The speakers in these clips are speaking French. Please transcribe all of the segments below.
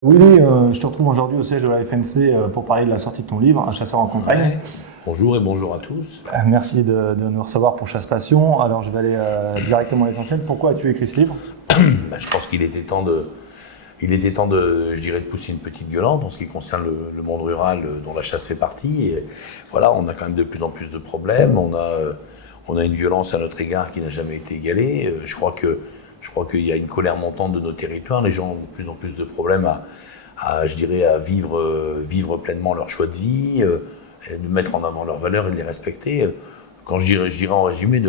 Willy, je te retrouve aujourd'hui au siège de la FNC pour parler de la sortie de ton livre, Un chasseur en campagne. Ouais. Bonjour et bonjour à tous. Merci de nous recevoir pour Chasse Passion. Alors je vais aller directement à l'essentiel. Pourquoi as-tu écrit ce livre? Je pense qu'il était temps de, je dirais, de pousser une petite gueulante en ce qui concerne le monde rural dont la chasse fait partie. Et voilà, on a quand même de plus en plus de problèmes. On a une violence à notre égard qui n'a jamais été égalée. Je crois qu'il y a une colère montante de nos territoires. Les gens ont de plus en plus de problèmes je dirais, à vivre pleinement leur choix de vie, de mettre en avant leurs valeurs et de les respecter. Quand je dirais en résumé,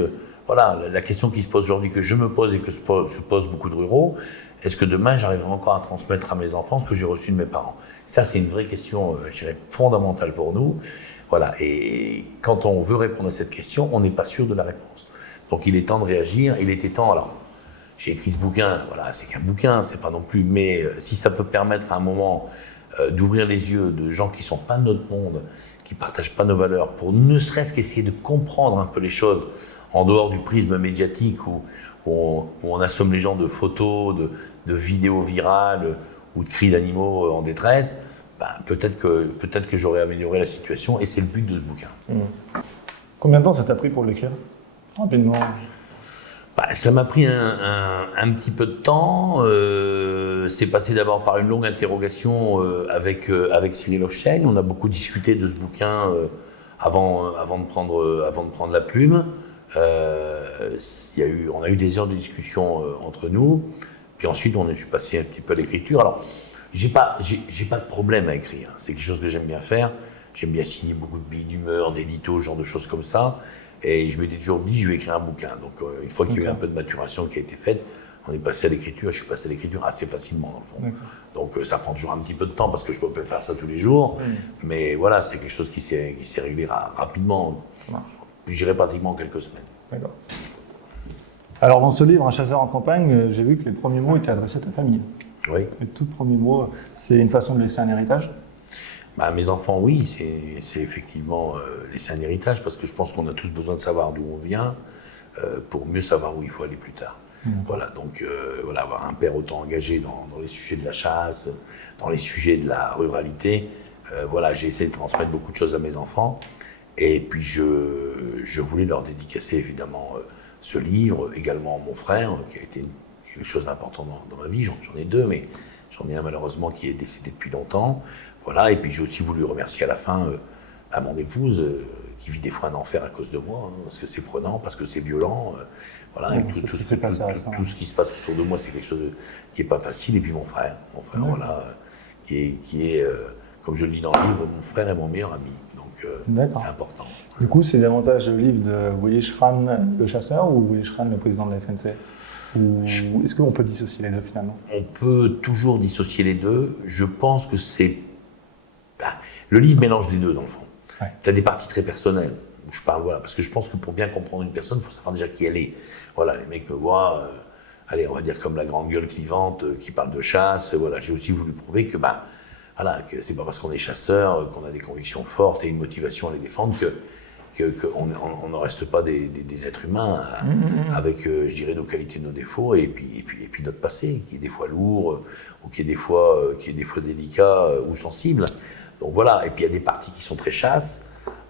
voilà, la question qui se pose aujourd'hui, que je me pose et que se posent beaucoup de ruraux, est-ce que demain j'arriverai encore à transmettre à mes enfants ce que j'ai reçu de mes parents? Ça, c'est une vraie question, je dirais, fondamentale pour nous. Voilà. Et quand on veut répondre à cette question, on n'est pas sûr de la réponse. Donc il est temps de réagir, il était temps. Alors, j'ai écrit ce bouquin, voilà, c'est qu'un bouquin, c'est pas non plus, mais si ça peut permettre à un moment d'ouvrir les yeux de gens qui sont pas de notre monde, qui partagent pas nos valeurs, pour ne serait-ce qu'essayer de comprendre un peu les choses en dehors du prisme médiatique où on assomme les gens de photos, de vidéos virales ou de cris d'animaux en détresse, peut-être que j'aurais amélioré la situation et c'est le but de ce bouquin. Combien de temps ça t'a pris pour l'écrire? Rapidement. Ça m'a pris un petit peu de temps. C'est passé d'abord par une longue interrogation avec Cyril Hochstein. On a beaucoup discuté de ce bouquin avant de prendre la plume. On a eu des heures de discussion entre nous. Puis ensuite, je suis passé un petit peu à l'écriture. Alors, j'ai pas de problème à écrire. C'est quelque chose que j'aime bien faire. J'aime bien signer beaucoup de billes d'humeur, d'éditos, ce genre de choses comme ça. Et je m'étais toujours dit, je vais écrire un bouquin. Donc, une fois qu'il y a eu un peu de maturation qui a été faite, on est passé à l'écriture. Je suis passé à l'écriture assez facilement, dans le fond. Donc, ça prend toujours un petit peu de temps parce que je ne peux pas faire ça tous les jours. Mais voilà, c'est quelque chose qui s'est réglé rapidement. Je dirais pratiquement en quelques semaines. D'accord. Alors, dans ce livre, Un chasseur en campagne, j'ai vu que les premiers mots étaient adressés à ta famille. Oui. Les tout premiers mots, c'est une façon de laisser un héritage? Mes enfants, oui, c'est effectivement laisser un héritage parce que je pense qu'on a tous besoin de savoir d'où on vient pour mieux savoir où il faut aller plus tard. Voilà, donc avoir un père autant engagé dans les sujets de la chasse, dans les sujets de la ruralité, j'ai essayé de transmettre beaucoup de choses à mes enfants et puis je voulais leur dédicacer évidemment ce livre, également mon frère qui a été quelque chose d'important dans ma vie, j'en ai deux, mais j'en ai un malheureusement qui est décédé depuis longtemps. Voilà, et puis j'ai aussi voulu remercier à la fin à mon épouse qui vit des fois un enfer à cause de moi, parce que c'est prenant, parce que c'est violent. Et tout ce qui se passe autour de moi, c'est quelque chose qui n'est pas facile. Et puis mon frère qui est comme je le dis dans le livre, mon frère est mon meilleur ami. Donc c'est important. Du coup, c'est davantage le livre de Willy Schran, le chasseur, ou Willy Schran, le président de la FNC? Ou est-ce qu'on peut dissocier les deux finalement? On peut toujours dissocier les deux. Je pense que le livre mélange les deux dans le fond. Ouais. Tu as des parties très personnelles où je parle, parce que je pense que pour bien comprendre une personne, il faut savoir déjà qui elle est. Voilà, les mecs me voient, on va dire comme la grande gueule clivante qui parle de chasse. J'ai aussi voulu prouver que que c'est pas parce qu'on est chasseur, qu'on a des convictions fortes et une motivation à les défendre qu'on ne reste pas des êtres humains avec, je dirais, nos qualités, nos défauts et puis notre passé qui est des fois lourd ou qui est des fois délicat ou sensible. Donc voilà, et puis il y a des parties qui sont très chasse,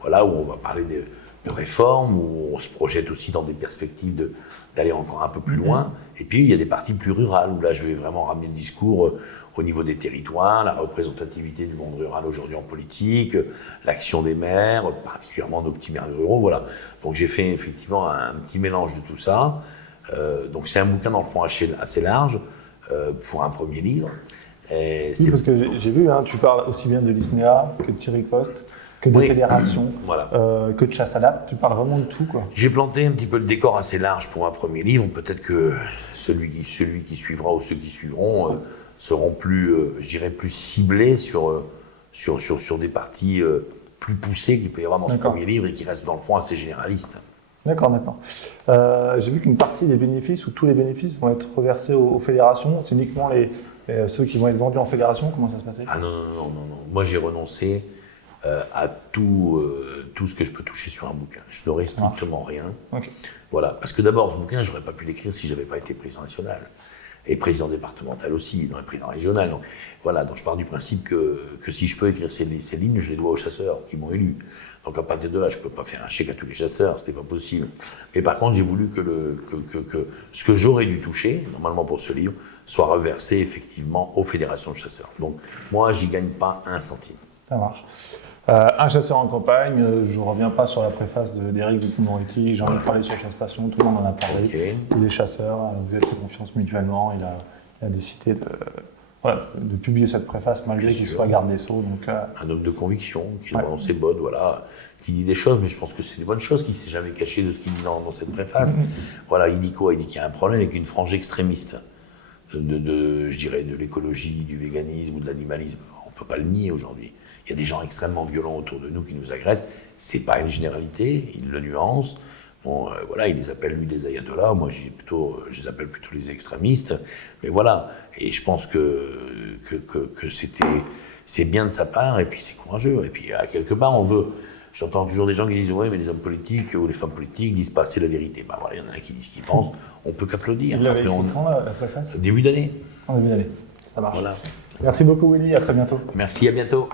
où on va parler de réforme, où on se projette aussi dans des perspectives d'aller encore un peu plus loin. Et puis il y a des parties plus rurales, où là je vais vraiment ramener le discours au niveau des territoires, la représentativité du monde rural aujourd'hui en politique, l'action des maires, particulièrement nos petits maires ruraux, voilà. Donc j'ai fait effectivement un petit mélange de tout ça. Donc c'est un bouquin dans le fond assez large pour un premier livre. Oui, parce que j'ai vu, tu parles aussi bien de l'ISNEA que de Thierry Coste, que des fédérations, que de chasse à l'âme. Tu parles vraiment de tout, quoi. J'ai planté un petit peu le décor assez large pour un premier livre. Peut-être que celui qui suivra ou ceux qui suivront seront plus, je dirais, plus ciblés sur des parties plus poussées qu'il peut y avoir dans ce premier livre et qui restent dans le fond assez généralistes. D'accord. J'ai vu qu'une partie des bénéfices ou tous les bénéfices vont être reversés aux fédérations. C'est uniquement ceux qui vont être vendus en fédération. Comment ça se passait? Ah non. Moi, j'ai renoncé à tout ce que je peux toucher sur un bouquin. Je n'aurai strictement rien. Okay. Voilà. Parce que d'abord, ce bouquin, je n'aurais pas pu l'écrire si je n'avais pas été président national. et président départemental aussi, dans les présidents régionaux. Donc voilà, donc je pars du principe que si je peux écrire ces lignes, je les dois aux chasseurs qui m'ont élu. Donc à partir de là, je ne peux pas faire un chèque à tous les chasseurs, ce n'était pas possible. Mais par contre, j'ai voulu que ce que j'aurais dû toucher, normalement pour ce livre, soit reversé effectivement aux fédérations de chasseurs. Donc moi, j'y gagne pas un centime. Ça marche. Un chasseur en campagne, je ne reviens pas sur la préface d'Éric Dupond-Moretti, j'en ai parlé sur Chasse Passion, tout le monde en a parlé. Okay. Il est chasseur, vous avez fait confiance mutuellement, il a décidé de publier cette préface malgré qu'il soit garde des Sceaux. Donc, un homme de conviction, qui est dans ses bottes, voilà, qui dit des choses, mais je pense que c'est des bonnes choses, qui ne s'est jamais caché de ce qu'il dit dans cette préface. Voilà, il dit quoi? Il dit qu'il y a un problème avec une frange extrémiste je dirais, de l'écologie, du véganisme ou de l'animalisme. On ne peut pas le nier aujourd'hui. Il y a des gens extrêmement violents autour de nous qui nous agressent. Ce n'est pas une généralité, il le nuance. Bon, voilà, il les appelle lui des ayatollahs, moi je les appelle plutôt les extrémistes. Mais voilà, et je pense que c'est bien de sa part, et puis c'est courageux. Et puis à quelque part, j'entends toujours des gens qui disent « Oui, mais les hommes politiques ou les femmes politiques disent pas assez la vérité. » Ben voilà, il y en a un qui dit ce qu'il pense, on peut qu'applaudir. Il l'avait écrit quand, la préface? Début d'année. En début d'année, ça marche. Voilà. Merci beaucoup Willy, à très bientôt. Merci, à bientôt.